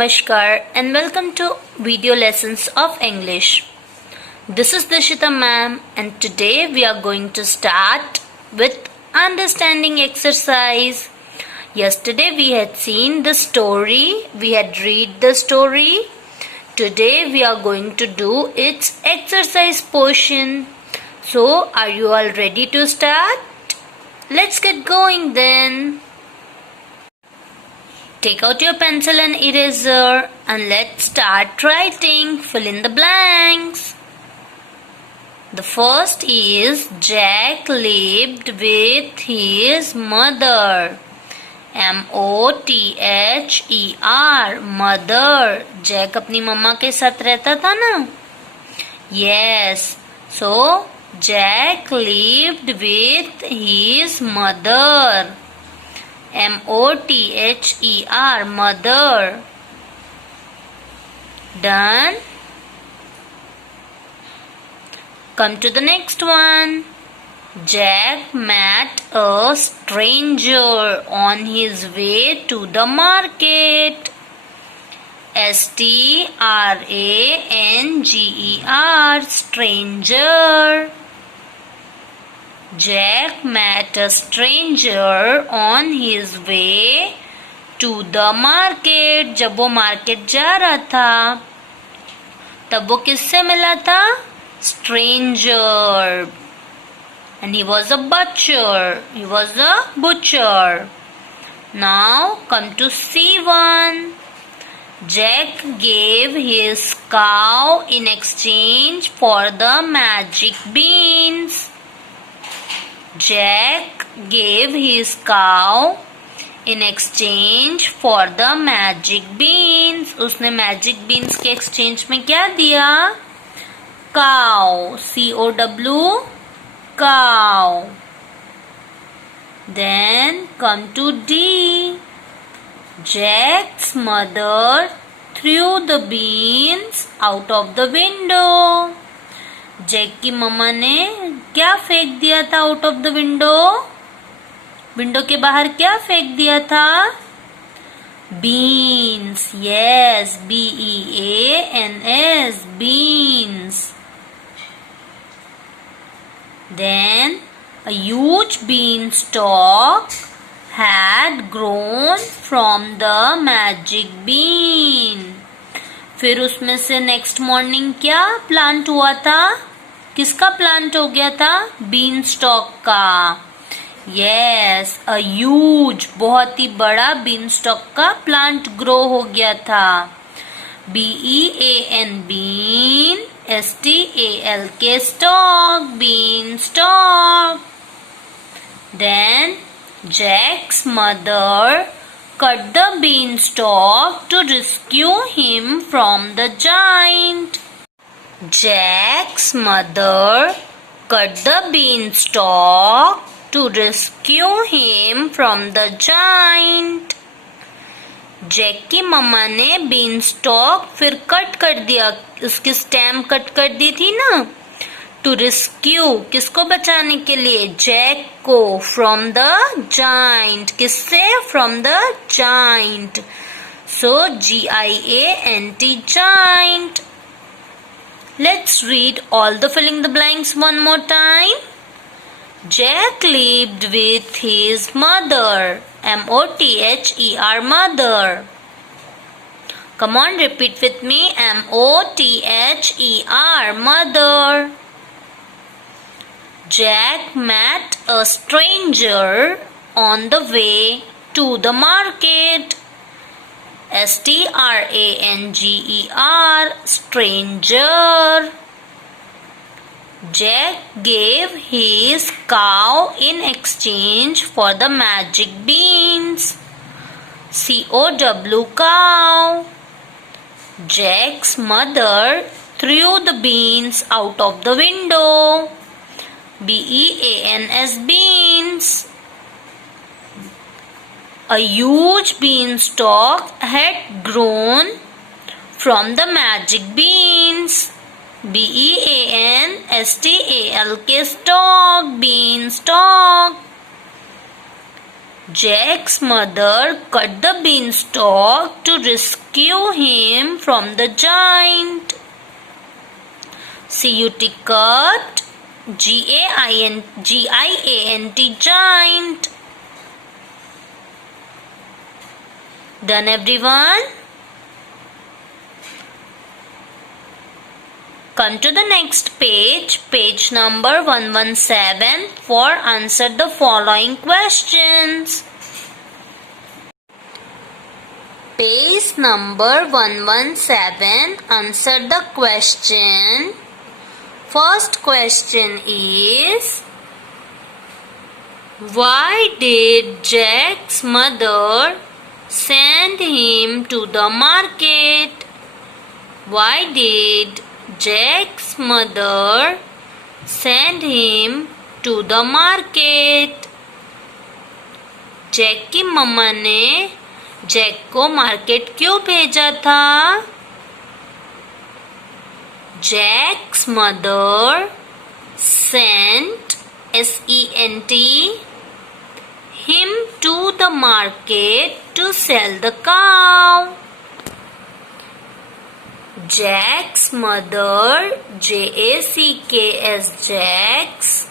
Namaskar and welcome to video lessons of English. This is Dishita ma'am and today we are going to start with understanding exercise. Yesterday we had seen the story, we had read the story. Today we are going to do its exercise portion. So are you all ready to start? Let's get going then. Take out your pencil and eraser and let's start writing. Fill in the blanks. The first is Jack lived with his mother. M-O-T-H-E-R mother. Jack अपनी मम्मा के साथ रहता था ना? Yes. So Jack lived with his mother. M-O-T-H-E-R mother. Done. Come to the next one. Jack met a stranger on his way to the market. S-T-R-A-N-G-E-R stranger. Jack met a stranger on his way to the market. जब वो market जा रहा था तब वो किससे मिला था? Stranger. And he was a butcher. He was a butcher. Now come to C1. Jack gave his cow in exchange for the magic beans. Jack gave his cow in exchange for the magic beans. उसने magic beans के exchange में क्या दिया? Cow. C-O-W. Cow. Then come to D. Jack's mother threw the beans out of the window. Jack की mama ने क्या फेंक दिया था out of the window? Window के बाहर क्या फेंक दिया था? Beans. Yes, B-E-A-N-S beans. Then a huge beanstalk had grown from the magic bean. फिर उसमें से नेक्स्ट मॉर्निंग क्या प्लांट हुआ था? किसका प्लांट हो गया था? बीन स्टॉक का. यस, अ ह्यूज बहुत ही बड़ा बीन स्टॉक का प्लांट ग्रो हो गया था. B-E-A-N bean, S-T-A-L-K stalk, bean stalk. Then Jack's mother cut the beanstalk to rescue him from the giant. Jack's mother cut the beanstalk to rescue him from the giant. Jack की mama ने beanstalk फिर cut कर दिया. उसकी stem cut कर दी थी ना. To rescue, किसको बचाने के लिए? जैक को. फ्रॉम द जाइंट, किससे? From the giant. So G-I-A-N-T giant. Let's read all the filling the blanks one more time. Jack lived with his mother. M-O-T-H-E-R mother. Come on, repeat with me. M-O-T-H-E-R mother. Jack met a stranger on the way to the market. S-T-R-A-N-G-E-R stranger. Jack gave his cow in exchange for the magic beans. C-O-W cow. Jack's mother threw the beans out of the window. B-E-A-N-S beans. A huge beanstalk had grown from the magic beans. B-E-A-N-S-T-A-L-K stalk, beanstalk. Jack's mother cut the beanstalk to rescue him from the giant. C-U-T, cut. G-I-A-N-T, giant. Done, everyone? Come to the next page, page number 117, for answer the following questions. Page number 117, answer the question. First question is, why did Jack's mother send him to the market? Why did Jack's mother send him to the market? Jack की mama ने Jack को market क्यों भेजा था? Jack's mother sent, S-E-N-T, him to the market to sell the cow. Jack's mother, J-A-C-K-S, Jack's,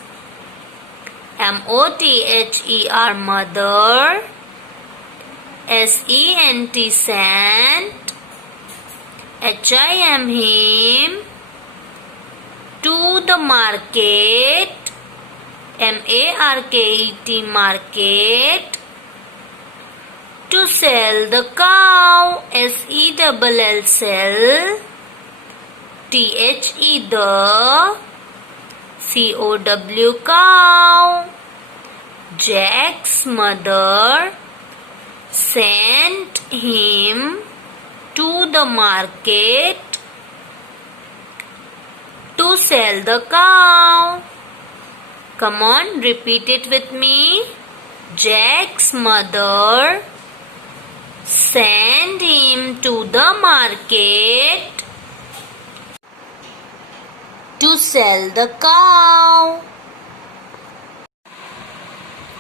M-O-T-H-E-R, mother, S-E-N-T, sent, H-I-M, him, to the market, M-A-R-K-E-T, market, to sell the cow, S-E-L-L, sell, T-H-E, the, C-O-W, cow. Jack's mother sent him to the market to sell the cow. Come on, repeat it with me. Jack's mother sent him to the market to sell the cow.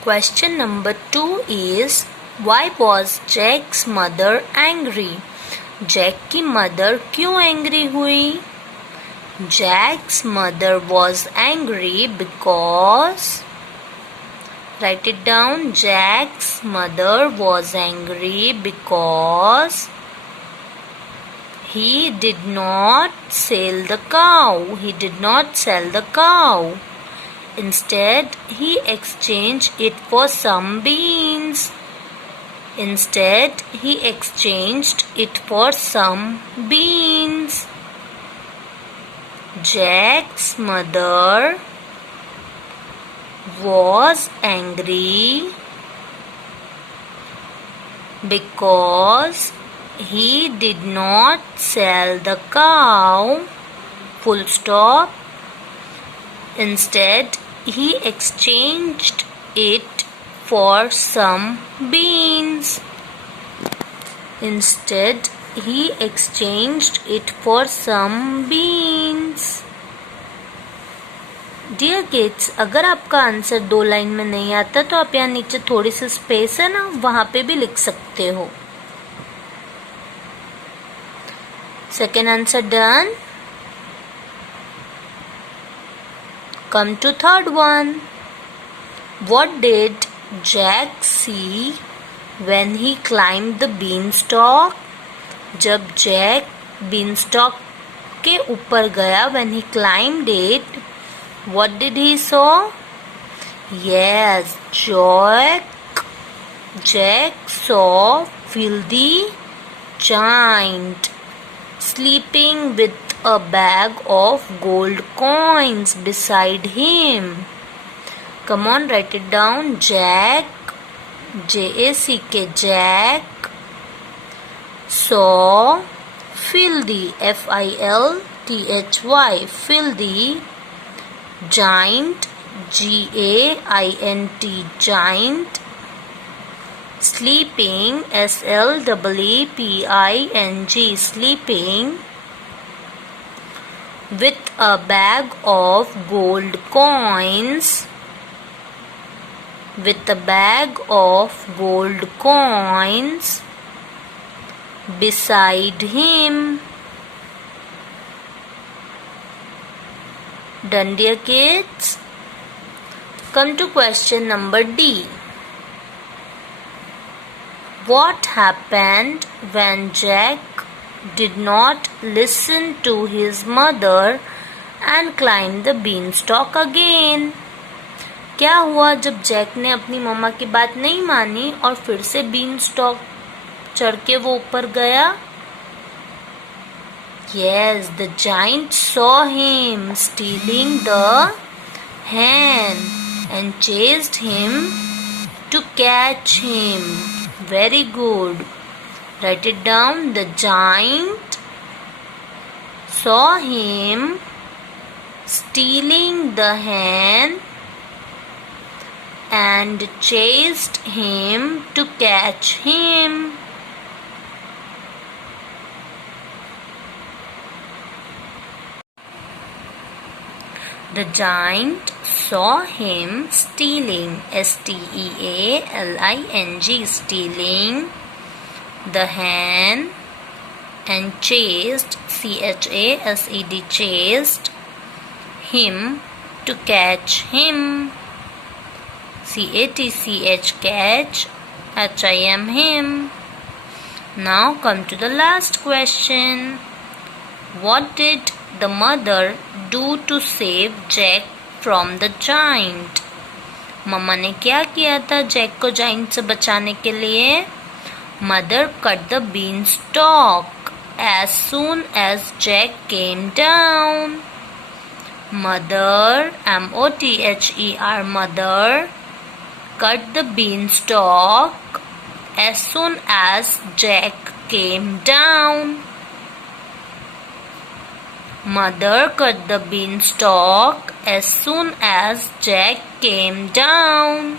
Question number 2 is, why was Jack's mother angry? Jack की mother क्यों angry हुई? Jack's mother was angry because, write it down, Jack's mother was angry because he did not sell the cow. He did not sell the cow. Instead, he exchanged it for some beans. Instead, he exchanged it for some beans. Jack's mother was angry because he did not sell the cow, full stop. Instead, he exchanged it for some beans. Instead, he exchanged it for some beans. Dear kids, अगर आपका answer 2 line में नहीं आता तो आप यहाँ नीचे थोड़ी सी स्पेस है ना, वहां पे भी लिख सकते हो. Second answer done. Come to third one. What did Jack see when he climbed the beanstalk? जब जैक beanstalk के ऊपर गया, when he climbed it, what did he saw? Yes, Jack saw filthy giant sleeping with a bag of gold coins beside him. Come on, write it down. Jack, J-A-C-K, Jack saw filthy, F-I-L-T-H-Y, filthy giant, G-A-I-N-T, giant, sleeping, S-L-E-E-P-I-N-G, sleeping, with a bag of gold coins with a bag of gold coins beside him. Done, dear kids? Come to question number D. What happened when Jack did not listen to his mother and climbed the beanstalk again? क्या हुआ जब Jack ने अपनी मम्मा की बात नहीं मानी और फिर से बीनस्टॉक चढ़ के वो ऊपर गया? Yes, the giant saw him stealing the hen and chased him to catch him. Very good. Write it down. The giant saw him stealing the hen and chased him to catch him. The giant saw him stealing, stealing, stealing the hen and chased, chased, chased him to catch him, catch, him. Now come to the last question. What did the mother do to save Jack from the giant? मम्मा ने क्या किया था Jack को giant से बचाने के लिए? Mother cut the beanstalk as soon as Jack came down. Mother, M-O-T-H-E-R, mother cut the beanstalk as soon as Jack came down. Mother cut the beanstalk as soon as Jack came down.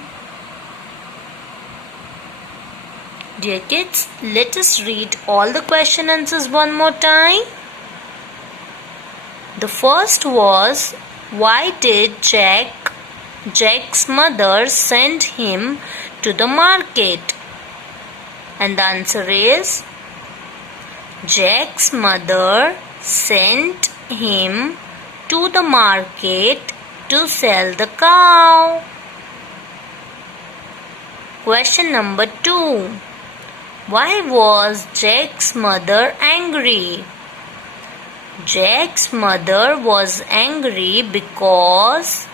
Dear kids, let us read all the question answers one more time. The first was, why did Jack's mother send him to the market? And the answer is, Jack's mother sent him to the market to sell the cow. Question number 2. Why was Jack's mother angry? Jack's mother was angry because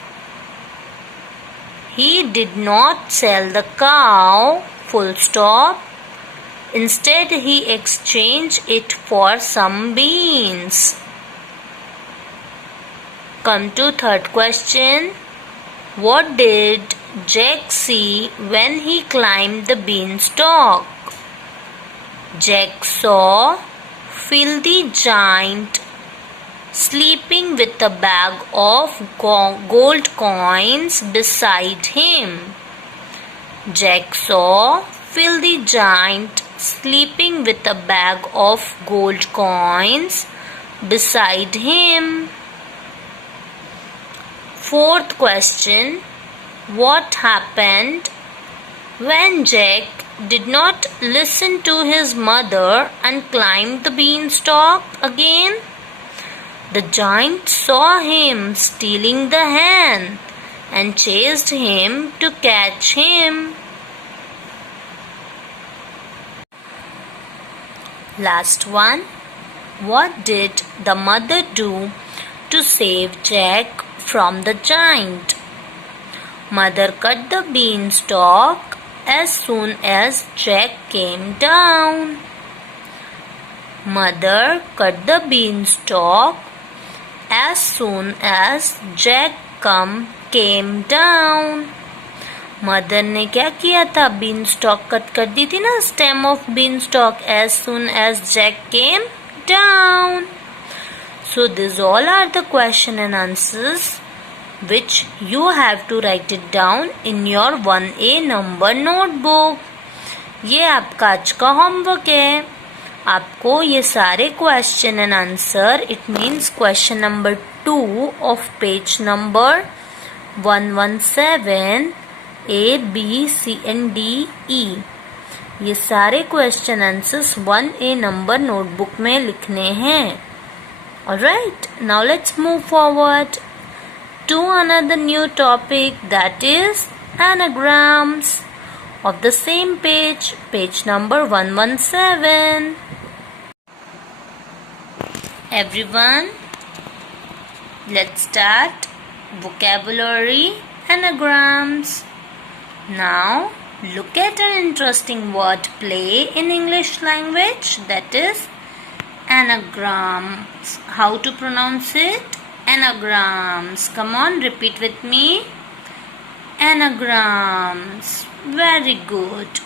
he did not sell the cow, full stop. Instead, he exchanged it for some beans. Come to third question. What did Jack see when he climbed the beanstalk? Jack saw filthy giant sleeping with a bag of gold coins beside him. Jack saw filthy giant sleeping with a bag of gold coins beside him. Fourth question. What happened when Jack did not listen to his mother and climbed the beanstalk again? The giant saw him stealing the hen and chased him to catch him. Last one. What did the mother do to save Jack from the giant? Mother cut the beanstalk as soon as Jack came down. Mother cut the beanstalk as soon as Jack came down. Mother ने क्या किया था? Beanstalk cut कर दी थी ना, stem of beanstalk, as soon as Jack came down. So these all are the question and answers which you have to write it down in your 1A number notebook. ये आपका आज का homework है. आपको ये सारे question and answer, it means question number 2 of page number 117 A, B, C and D, E। ये सारे question answers 1A number notebook में लिखने हैं। Alright, now let's move forward to another new topic, that is anagrams of the same page, page number 117. Everyone, let's start vocabulary anagrams. Now look at an interesting word play in English language, that is anagrams. How to pronounce it? Anagrams. Come on, repeat with me. Anagrams. Very good.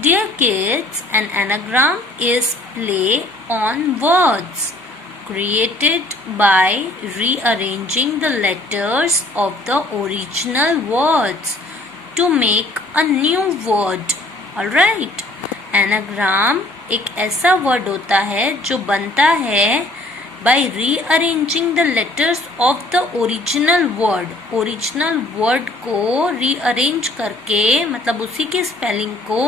Dear kids, an anagram is play on words created by rearranging the letters of the original words to make a new word. Alright? Anagram एक ऐसा word होता है जो बनता है by rearranging the letters of the original word. Original word को rearrange करके, मतलब उसी के स्पेलिंग को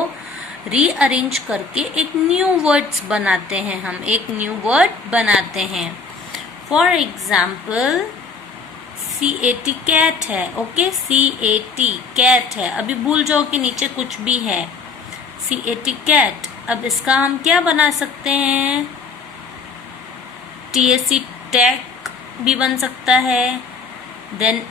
rearrange करके एक न्यू वर्ड्स बनाते हैं, हम एक न्यू वर्ड बनाते हैं। फॉर एग्जाम्पल CAT कैट है, ओके, CAT कैट है, अभी भूल जाओ कि नीचे कुछ भी है, CAT कैट। अब इसका हम क्या बना सकते हैं? TAC टैक भी बन सकता है, देन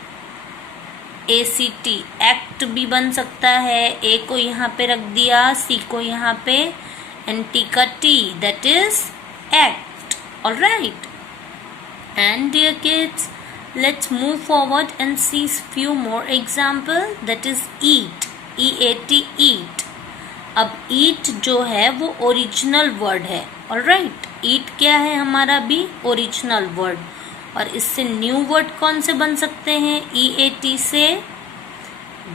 ACT एक्ट भी बन सकता है, A को यहाँ पे रख दिया, C को यहाँ पे, एंड T का T, that is act. Alright, and dear kids, let's move forward and see few more example, that is eat, EAT eat। अब eat जो है वो ओरिजिनल वर्ड है। ऑलराइट, eat क्या है हमारा भी? Original word. और इससे न्यू वर्ड कौन से बन सकते हैं? EAT से।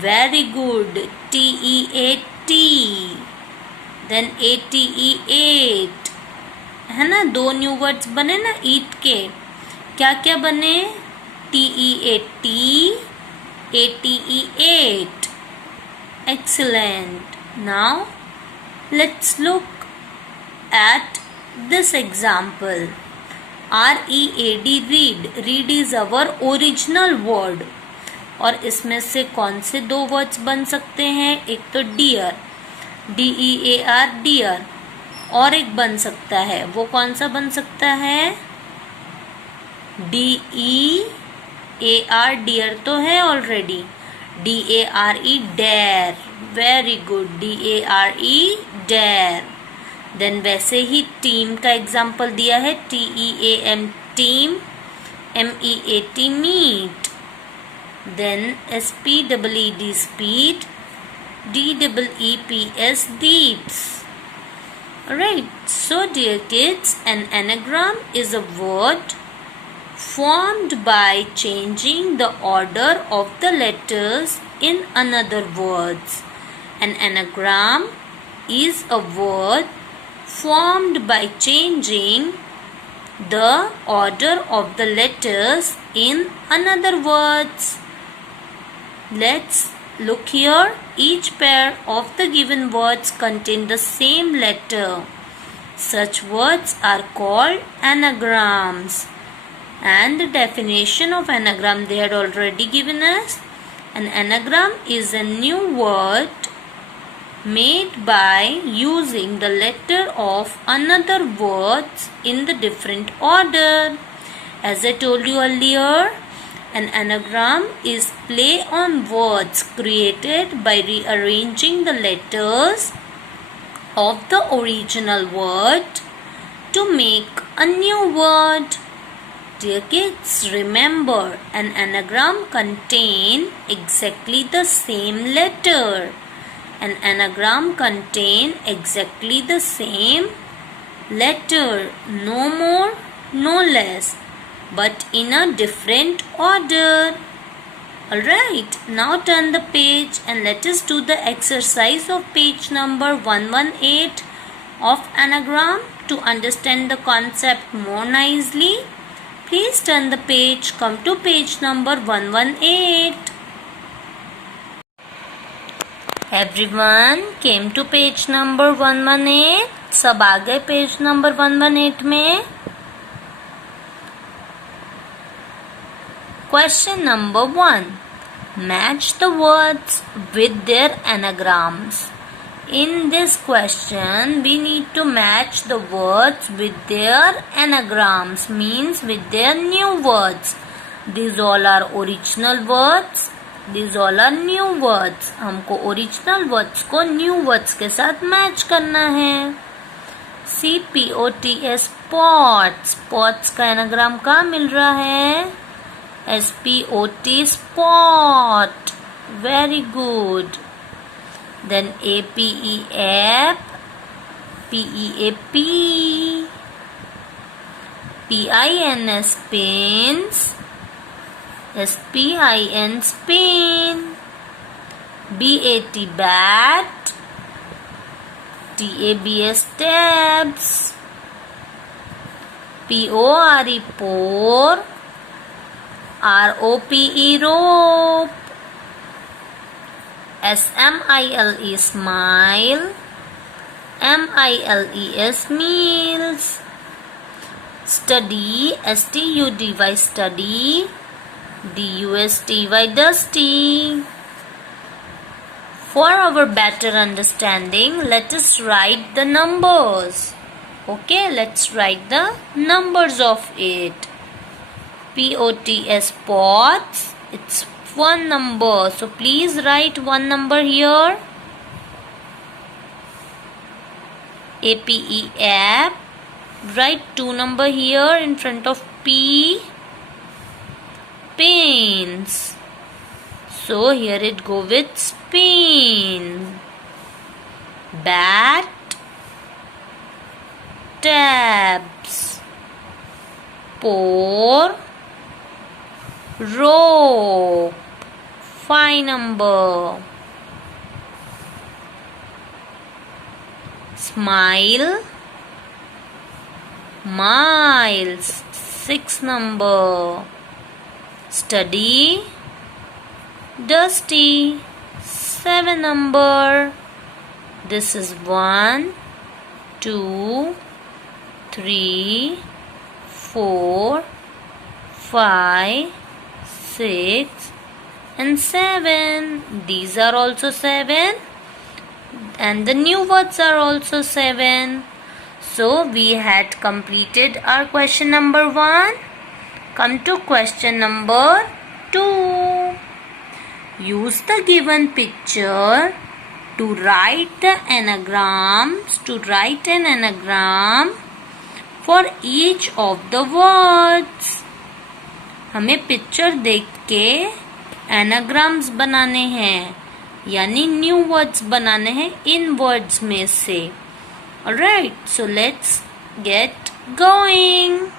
Very good, TEAT, then ATE eat, है ना, दो न्यू वर्ड्स बने ना eat के। क्या क्या बने? TEAT, ATE eat. Excellent. Now let's look at this example. READ read, read is our original word। और इसमें से कौन से दो वर्ड्स बन सकते हैं? एक तो dear, DEAR dear, और एक बन सकता है, वो कौन सा बन सकता है? DEAR dear तो है already, DARE dare, very good, DARE dare। Then वैसे ही टीम का एग्जाम्पल दिया है, TEAM team, MEAT meat, then SPEED speed, DEEPS deeps। Alright, so dear kids, an anagram is a word formed by changing the order of the letters in another words. An anagram is a word formed by changing the order of the letters in another words. Let's look here. Each pair of the given words contain the same letter. Such words are called anagrams. And the definition of anagram they had already given us. An anagram is a new word made by using the letter of another words in the different order. As I told you earlier, an anagram is play on words created by rearranging the letters of the original word to make a new word. Dear kids, remember, an anagram contains exactly the same letter. An anagram contains exactly the same letter, no more, no less, but in a different order. Alright, now turn the page and let us do the exercise of page number 118 of anagram to understand the concept more nicely. Please turn the page, come to page number 118. Everyone came to page number 118. सब आ गए page number 118 में. Question number 1. Match the words with their anagrams. In this question, we need to match the words with their anagrams, means with their new words. These all are original words. These all are new words. हमको original words को new words के साथ match करना है. CPOTS spots. Spots का anagram कहाँ मिल रहा है? SPOT spot. Very good. Then APEAP, PEAP, PINS pins, SPIN spin, BAT bat, TABS tabs, PORE pour, ROPE rope, SMILE smile, MILES meals, study, STUDY study, DUSTY dusty. For our better understanding, let us write the numbers. Okay, let's write the numbers of it. POTS spots, it's one number, so please write one number here. APE app, write two number here in front of P. Pins, so here it go with spin. Bat, tabs, pour, rope, 5 number. Smile, miles, 6 number. Study, dusty, 7 number. This is 1, 2, 3, 4, 5, 6 and 7. These are also 7 and the new words are also 7. So we had completed our question number 1. Come to question number 2. Use the given picture to write the anagrams, an anagram for each of the words. हमें picture देख के anagrams बनाने हैं, यानी new words बनाने हैं इन words में से. Alright, so let's get going.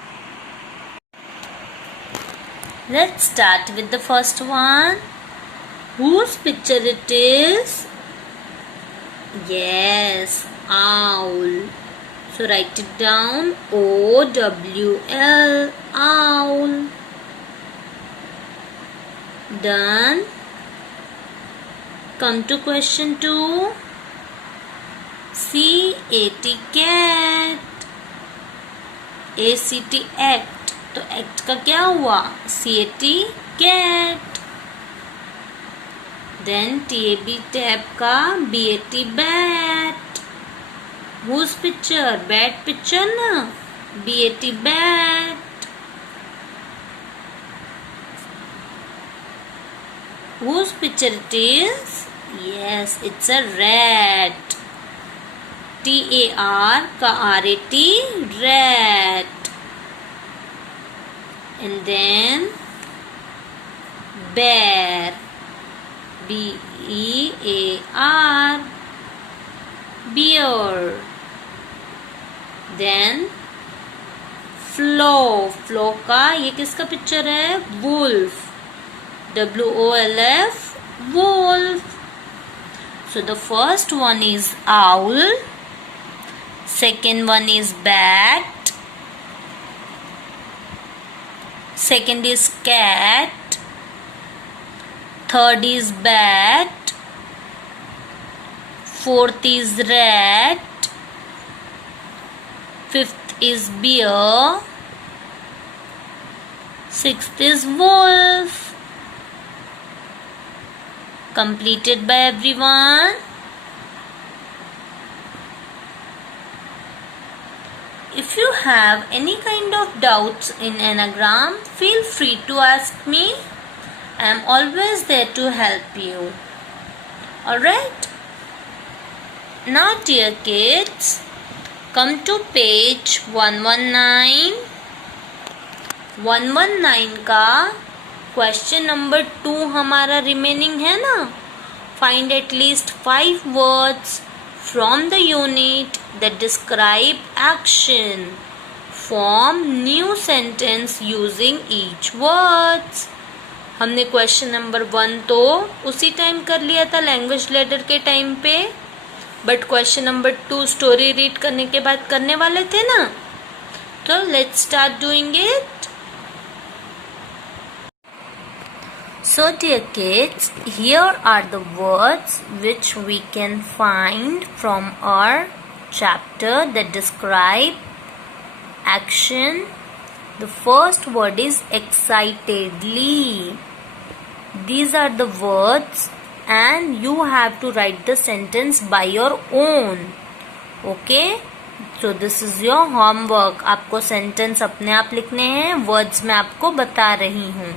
Let's start with the first one. Whose picture it is? Yes, owl. So write it down. OWL, owl. Done. Come to question 2. CAT, cat. ACT, act. तो act का क्या हुआ? CAT, cat. Then TAB, tab का BAT, bat. Whose picture? Bat picture ना? BAT, bat. Whose picture it is? Yes, it's a rat. TAR का RAT, rat. And then bear, BEAR, bear. Then flow का ये किसका picture है? Wolf, WOLF, wolf. So the first one is owl, second one is bat, second is cat, third is bat, Fourth is rat. Fifth is bear. Sixth is wolf. Completed by everyone. If you have any kind of doubts in anagram, feel free to ask me. I am always there to help you. Alright? Now dear kids, come to page 119. 119 का question number 2 हमारा remaining है ना. Find at least 5 words from the unit that describe action. Form new sentence using each words. हमने question number 1 तो उसी time कर लिया था लैंग्वेज लेटर के टाइम पे, but question number 2 story read करने के बाद करने वाले थे ना. तो let's start doing it. So dear kids, here are the words which we can find from our chapter that describe action. The first word is excitedly. These are the words and you have to write the sentence by your own. Okay? So this is your homework. आपको sentence अपने आप लिखने हैं. Words मैं आपको बता रही हूँ.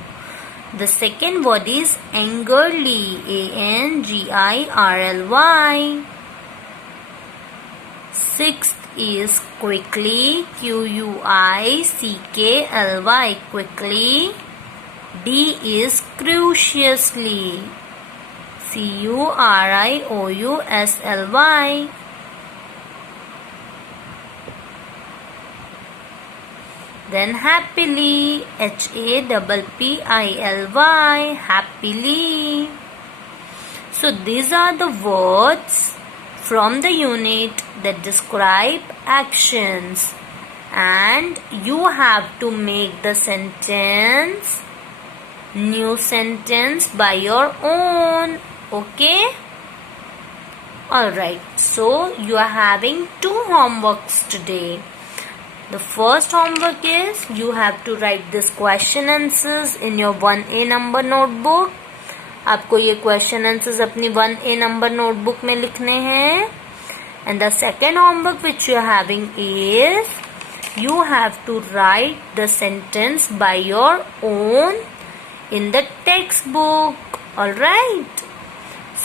The second word is angrily. ANGIRLY. Sixth is quickly. QUICKLY. Quickly. D is curiously. CURIOUSLY. Then happily. HAPPILY. Happily. So these are the words from the unit that describe actions, and you have to make the sentence, new sentence by your own. Okay? Alright, so you are having 2 homeworks today. The first homework is you have to write this question answers in your 1A number notebook. आपको ये question answers अपनी 1A number notebook में लिखने हैं. And the second homework which you are having is you have to write the sentence by your own in the textbook. Alright?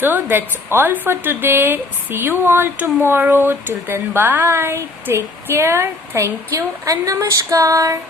So that's all for today. See you all tomorrow. Till then, bye. Take care. Thank you and namaskar.